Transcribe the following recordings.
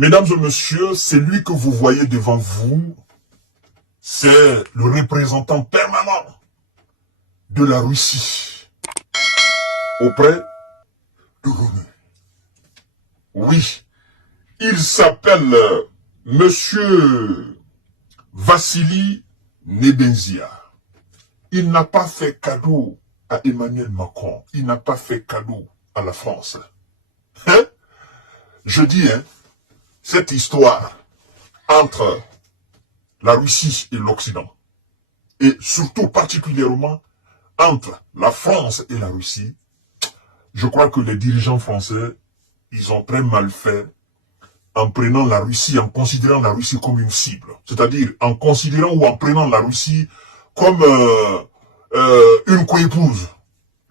Mesdames et messieurs, celui que vous voyez devant vous, c'est le représentant permanent de la Russie auprès de l'ONU. Oui, il s'appelle Monsieur Vassili Nebenzia. Il n'a pas fait cadeau à Emmanuel Macron. Il n'a pas fait cadeau à la France. Hein? Je dis, cette histoire entre la Russie et l'Occident, et surtout particulièrement entre la France et la Russie, je crois que les dirigeants français, ils ont très mal fait en prenant la Russie, en considérant la Russie comme une cible. C'est-à-dire en considérant ou en prenant la Russie comme une coépouse.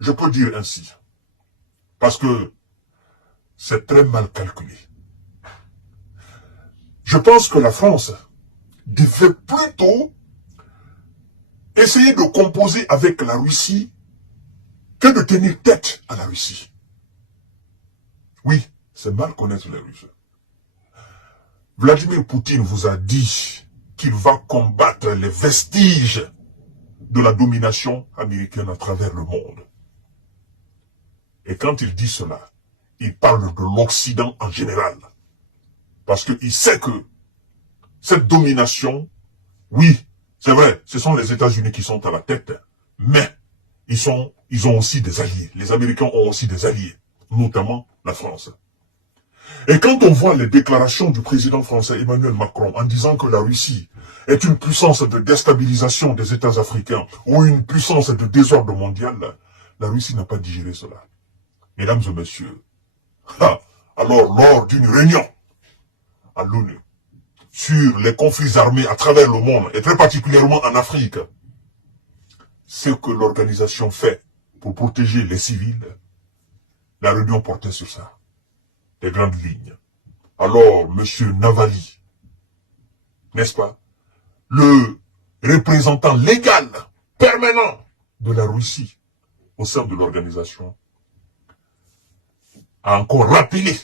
Je peux dire ainsi. Parce que c'est très mal calculé. Je pense que la France devait plutôt essayer de composer avec la Russie que de tenir tête à la Russie. Oui, c'est mal connaître les Russes. Vladimir Poutine vous a dit qu'il va combattre les vestiges de la domination américaine à travers le monde. Et quand il dit cela, il parle de l'Occident en général. Parce qu'il sait que cette domination, oui, c'est vrai, ce sont les États-Unis qui sont à la tête, mais ils ont aussi des alliés. Les Américains ont aussi des alliés, notamment la France. Et quand on voit les déclarations du président français Emmanuel Macron en disant que la Russie est une puissance de déstabilisation des États africains ou une puissance de désordre mondial, la Russie n'a pas digéré cela. Mesdames et messieurs, alors lors d'une réunion à l'ONU sur les conflits armés à travers le monde, et très particulièrement en Afrique, ce que l'organisation fait pour protéger les civils, la réunion portait sur ça, des grandes lignes. Alors, M. Navalny, n'est-ce pas, le représentant légal, permanent de la Russie au sein de l'organisation, a encore rappelé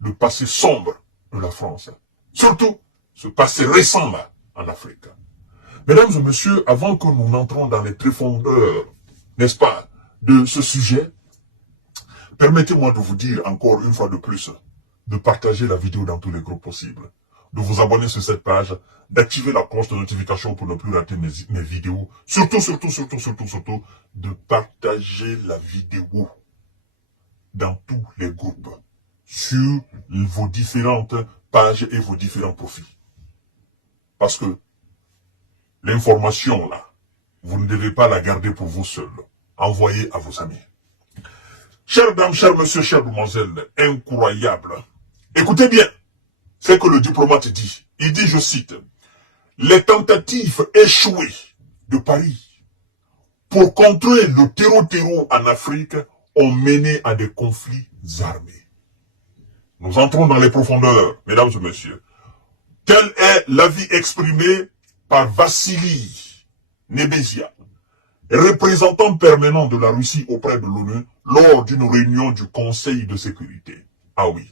le passé sombre de la France. Surtout, ce passé récent là, en Afrique. Mesdames et messieurs, avant que nous n'entrons dans les profondeurs, n'est-ce pas, de ce sujet, permettez-moi de vous dire encore une fois de plus, de partager la vidéo dans tous les groupes possibles, de vous abonner sur cette page, d'activer la cloche de notification pour ne plus rater mes vidéos, surtout, de partager la vidéo dans tous les groupes, sur vos différentes pages et vos différents profils. Parce que l'information, là, vous ne devez pas la garder pour vous seul. Envoyez à vos amis. Chères dames, chers messieurs, chères demoiselles, incroyable. Écoutez bien ce que le diplomate dit. Il dit, je cite, « Les tentatives échouées de Paris pour contrôler le terreau en Afrique ont mené à des conflits armés. » Nous entrons dans les profondeurs, mesdames et messieurs. Tel est l'avis exprimé par Vassili Nebenzia, représentant permanent de la Russie auprès de l'ONU lors d'une réunion du Conseil de sécurité. Ah oui.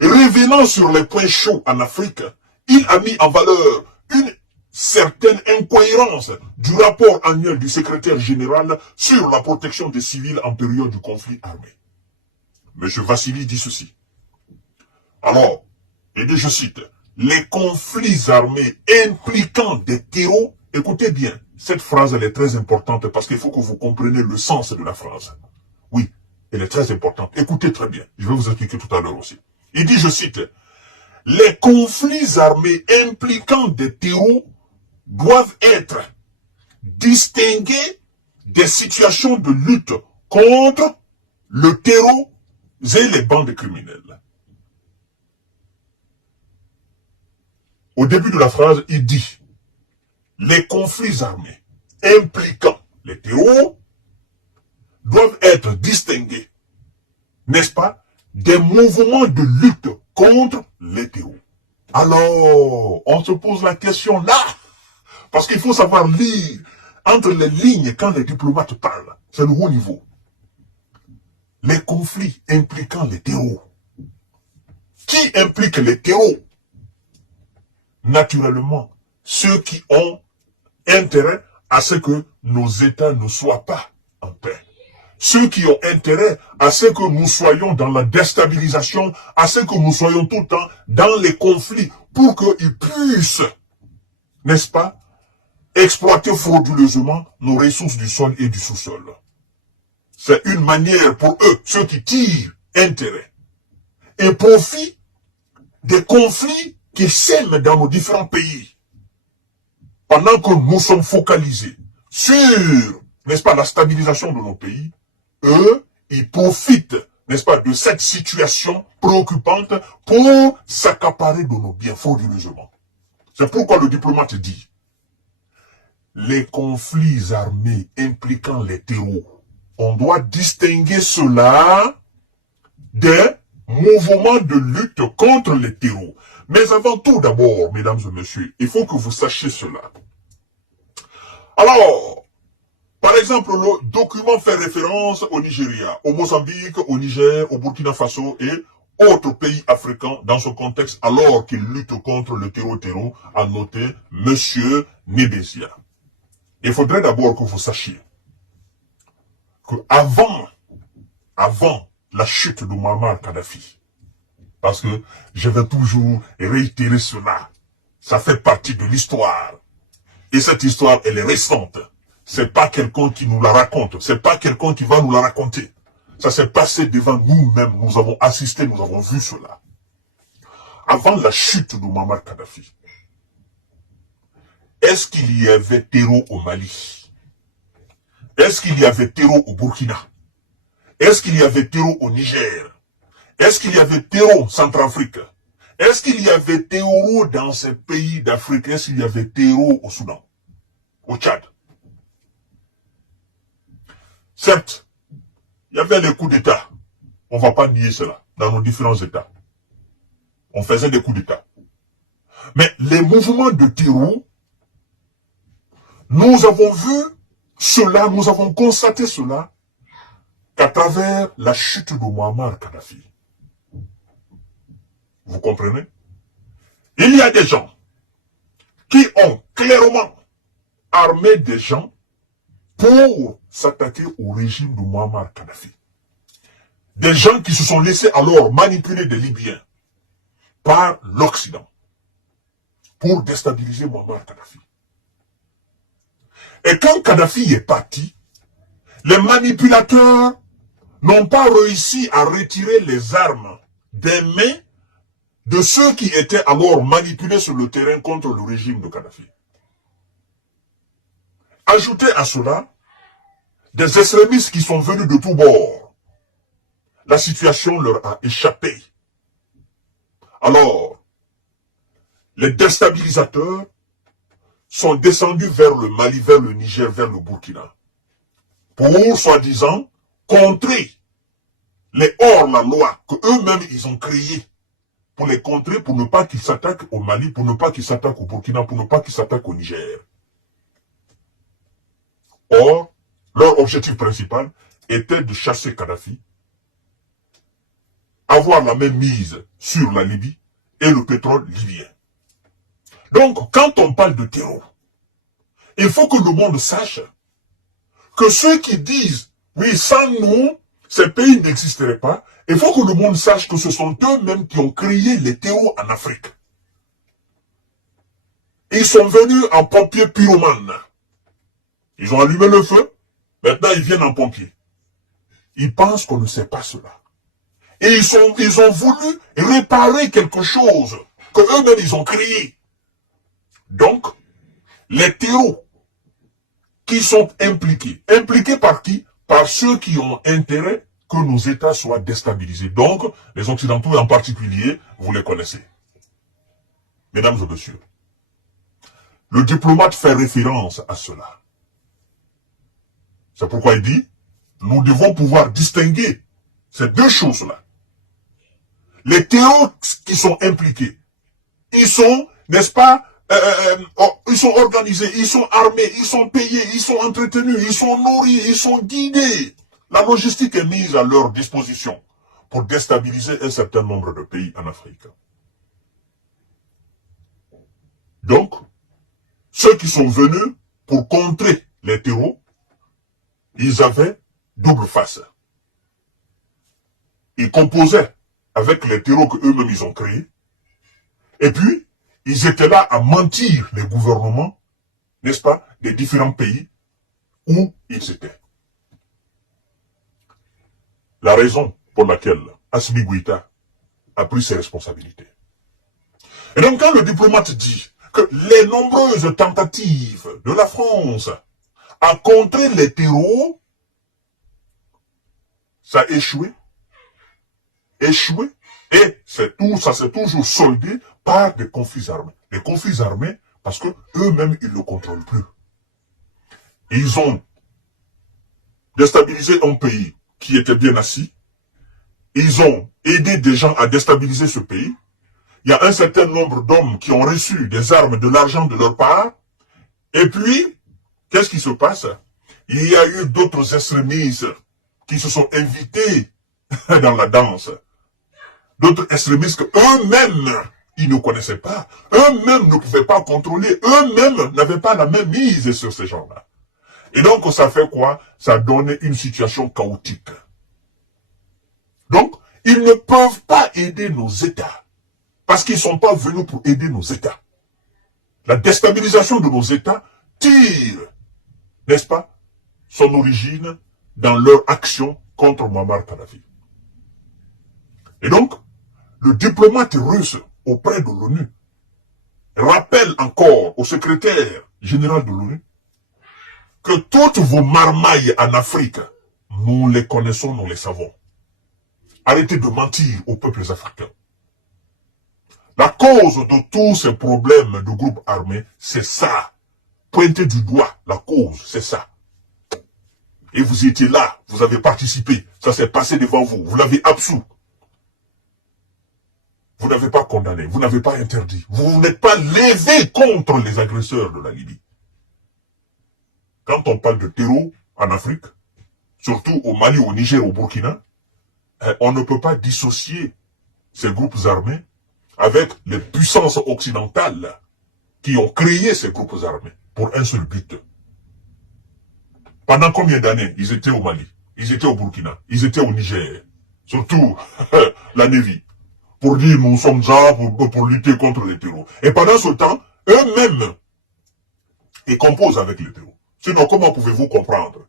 Revenant sur les points chauds en Afrique, il a mis en valeur une certaine incohérence du rapport annuel du secrétaire général sur la protection des civils en période de conflit armé. M. Vassili dit ceci. Alors, il dit, je cite, « Les conflits armés impliquant des terreaux », écoutez bien, cette phrase elle est très importante parce qu'il faut que vous compreniez le sens de la phrase. Oui, elle est très importante. Écoutez très bien, je vais vous expliquer tout à l'heure aussi. Il dit, je cite, « Les conflits armés impliquant des terreaux doivent être distingués des situations de lutte contre le terreau et les bandes criminelles. » Au début de la phrase, il dit, les conflits armés impliquant les terreaux doivent être distingués, n'est-ce pas, des mouvements de lutte contre les terreaux. Alors, on se pose la question là, parce qu'il faut savoir lire entre les lignes quand les diplomates parlent. C'est le haut niveau. Les conflits impliquant les terreaux. Qui implique les terreaux? Naturellement, ceux qui ont intérêt à ce que nos États ne soient pas en paix. Ceux qui ont intérêt à ce que nous soyons dans la déstabilisation, à ce que nous soyons tout le temps dans les conflits, pour qu'ils puissent, n'est-ce pas, exploiter frauduleusement nos ressources du sol et du sous-sol. C'est une manière pour eux, ceux qui tirent intérêt et profit des conflits qu'ils sèment dans nos différents pays. Pendant que nous sommes focalisés sur, n'est-ce pas, la stabilisation de nos pays, eux, ils profitent, n'est-ce pas, de cette situation préoccupante pour s'accaparer de nos biens frauduleusement. C'est pourquoi le diplomate dit, les conflits armés impliquant les terreaux, on doit distinguer cela des mouvements de lutte contre les terreaux. Mais avant tout d'abord, mesdames et messieurs, il faut que vous sachiez cela. Alors, par exemple, le document fait référence au Nigeria, au Mozambique, au Niger, au Burkina Faso et autres pays africains dans ce contexte alors qu'ils luttent contre le terreau, a noté M. Nebezia. Il faudrait d'abord que vous sachiez que avant la chute de Muammar Kadhafi, parce que je vais toujours réitérer cela, ça fait partie de l'histoire. Et cette histoire, elle est récente. C'est pas quelqu'un qui nous la raconte. C'est pas quelqu'un qui va nous la raconter. Ça s'est passé devant nous-mêmes. Nous avons assisté, nous avons vu cela. Avant la chute de Muammar Kadhafi, est-ce qu'il y avait terreau au Mali? Est-ce qu'il y avait terreau au Burkina? Est-ce qu'il y avait terreau au Niger? Est-ce qu'il y avait terreau en Centrafrique? Est-ce qu'il y avait terreau dans ces pays d'Afrique? Est-ce qu'il y avait terreau au Soudan? Au Tchad? Certes, il y avait des coups d'État. On ne va pas nier cela dans nos différents États. On faisait des coups d'État. Mais les mouvements de terreau, nous avons vu cela, nous avons constaté cela qu'à travers la chute de Muammar Kadhafi. Vous comprenez? Il y a des gens qui ont clairement armé des gens pour s'attaquer au régime de Muammar Kadhafi. Des gens qui se sont laissés alors manipuler des Libyens par l'Occident pour déstabiliser Muammar Kadhafi. Et quand Kadhafi est parti, les manipulateurs n'ont pas réussi à retirer les armes des mains de ceux qui étaient alors manipulés sur le terrain contre le régime de Kadhafi. Ajoutez à cela des extrémistes qui sont venus de tous bords. La situation leur a échappé. Alors, les déstabilisateurs sont descendus vers le Mali, vers le Niger, vers le Burkina, pour, soi-disant, contrer les hors-la-loi que eux-mêmes ils ont créés, pour les contrer, pour ne pas qu'ils s'attaquent au Mali, pour ne pas qu'ils s'attaquent au Burkina, pour ne pas qu'ils s'attaquent au Niger. Or, leur objectif principal était de chasser Kadhafi, avoir la même mise sur la Libye et le pétrole libyen. Donc, quand on parle de terror, il faut que le monde sache que ceux qui disent, oui, sans nous, ces pays n'existeraient pas, il faut que le monde sache que ce sont eux-mêmes qui ont créé les terreaux en Afrique. Ils sont venus en pompiers pyromanes. Ils ont allumé le feu, maintenant ils viennent en pompiers. Ils pensent qu'on ne sait pas cela. Et ils ont voulu réparer quelque chose que eux-mêmes ils ont créé. Donc, les terreaux qui sont impliqués. Impliqués par qui? Par ceux qui ont intérêt que nos États soient déstabilisés. Donc, les Occidentaux en particulier, vous les connaissez. Mesdames et messieurs, le diplomate fait référence à cela. C'est pourquoi il dit, nous devons pouvoir distinguer ces deux choses-là. Les terreaux qui sont impliqués, ils sont, n'est-ce pas, ils sont organisés, ils sont armés, ils sont payés, ils sont entretenus, ils sont nourris, ils sont guidés. La logistique est mise à leur disposition pour déstabiliser un certain nombre de pays en Afrique. Donc, ceux qui sont venus pour contrer les terreaux, ils avaient double face. Ils composaient avec les terreaux qu'eux-mêmes ils ont créés. Et puis, ils étaient là à mentir les gouvernements, n'est-ce pas, des différents pays où ils étaient. La raison pour laquelle Assimi Goïta a pris ses responsabilités. Et donc, quand le diplomate dit que les nombreuses tentatives de la France à contrer les terreaux, ça a échoué, et ça s'est toujours soldé par des conflits armés. Les conflits armés, parce que eux-mêmes, ils ne le contrôlent plus. Ils ont déstabilisé un pays qui était bien assis. Ils ont aidé des gens à déstabiliser ce pays. Il y a un certain nombre d'hommes qui ont reçu des armes, de l'argent de leur part. Et puis, qu'est-ce qui se passe? Il y a eu d'autres extrémistes qui se sont invités dans la danse. D'autres extrémistes qu'eux-mêmes, ils ne connaissaient pas. Eux-mêmes ne pouvaient pas contrôler. Eux-mêmes n'avaient pas la même mise sur ces gens-là. Et donc, ça fait quoi? Ça donnait une situation chaotique. Donc, ils ne peuvent pas aider nos États. Parce qu'ils ne sont pas venus pour aider nos États. La déstabilisation de nos États tire, n'est-ce pas, son origine dans leur action contre Muammar Kadhafi. Et donc, le diplomate russe auprès de l'ONU rappelle encore au secrétaire général de l'ONU que toutes vos marmailles en Afrique, nous les connaissons, nous les savons. Arrêtez de mentir aux peuples africains. La cause de tous ces problèmes de groupes armés, c'est ça. Pointez du doigt la cause, c'est ça. Et vous étiez là, vous avez participé, ça s'est passé devant vous, vous l'avez absous. Vous n'avez pas condamné, vous n'avez pas interdit, vous n'êtes pas levé contre les agresseurs de la Libye. Quand on parle de terreau en Afrique, surtout au Mali, au Niger, au Burkina, on ne peut pas dissocier ces groupes armés avec les puissances occidentales qui ont créé ces groupes armés pour un seul but. Pendant combien d'années ils étaient au Mali, ils étaient au Burkina, ils étaient au Niger, surtout la Navy, pour dire nous sommes là pour lutter contre les terreaux. Et pendant ce temps, eux-mêmes, ils composent avec les terreaux. Sinon, comment pouvez-vous comprendre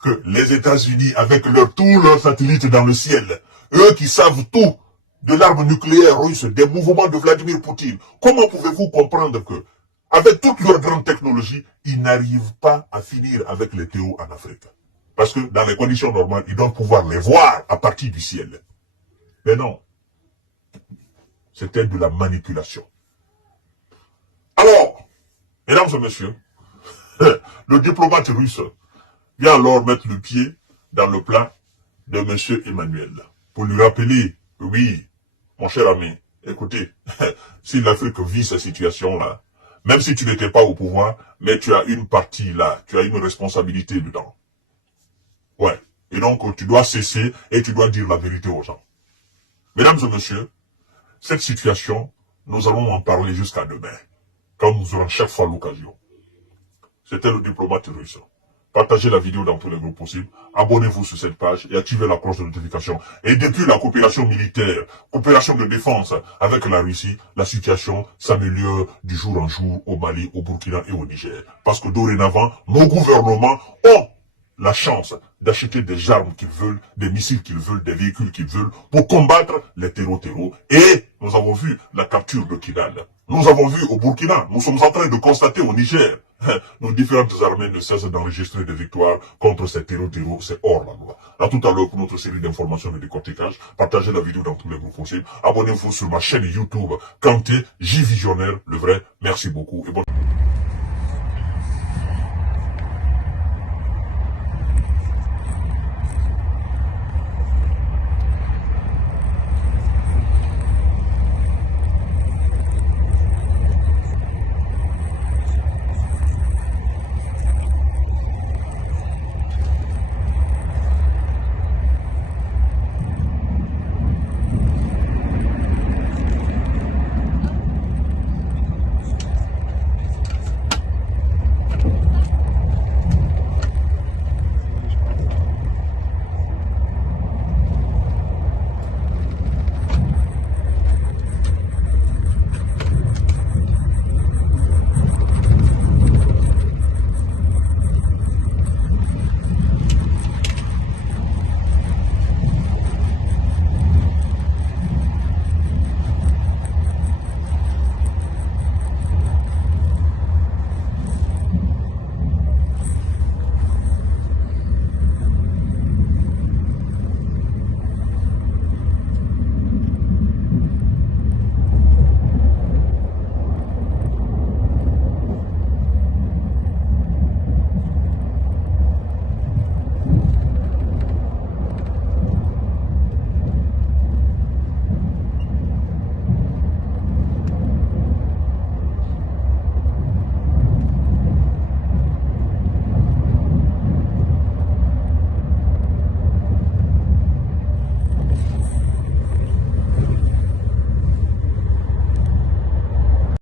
que les États-Unis, avec tous leurs satellites dans le ciel, eux qui savent tout de l'arme nucléaire russe, des mouvements de Vladimir Poutine, comment pouvez-vous comprendre que, avec toute leur grande technologie, ils n'arrivent pas à finir avec les terreaux en Afrique? Parce que dans les conditions normales, ils doivent pouvoir les voir à partir du ciel. Mais non. C'était de la manipulation. Alors, mesdames et messieurs, le diplomate russe vient alors mettre le pied dans le plat de M. Emmanuel pour lui rappeler, oui, mon cher ami, écoutez, si l'Afrique vit cette situation-là, même si tu n'étais pas au pouvoir, mais tu as une partie là, tu as une responsabilité dedans. Ouais. Et donc, tu dois cesser et tu dois dire la vérité aux gens. Mesdames et messieurs, cette situation, nous allons en parler jusqu'à demain, quand nous aurons chaque fois l'occasion. C'était le diplomate russe. Partagez la vidéo dans tous les groupes possibles, abonnez-vous sur cette page et activez la cloche de notification. Et depuis la coopération militaire, coopération de défense avec la Russie, la situation s'améliore du jour en jour au Mali, au Burkina et au Niger. Parce que dorénavant, nos gouvernements ont la chance d'acheter des armes qu'ils veulent, des missiles qu'ils veulent, des véhicules qu'ils veulent, pour combattre les terreaux. Et nous avons vu la capture de Kidal. Nous avons vu au Burkina, nous sommes en train de constater au Niger, nos différentes armées ne cessent d'enregistrer des victoires contre ces terreaux, c'est hors la loi. À tout à l'heure pour notre série d'informations et de décortiquage. Partagez la vidéo dans tous les groupes possibles. Abonnez-vous sur ma chaîne YouTube Kanté, J Visionnaire, le vrai. Merci beaucoup et bonne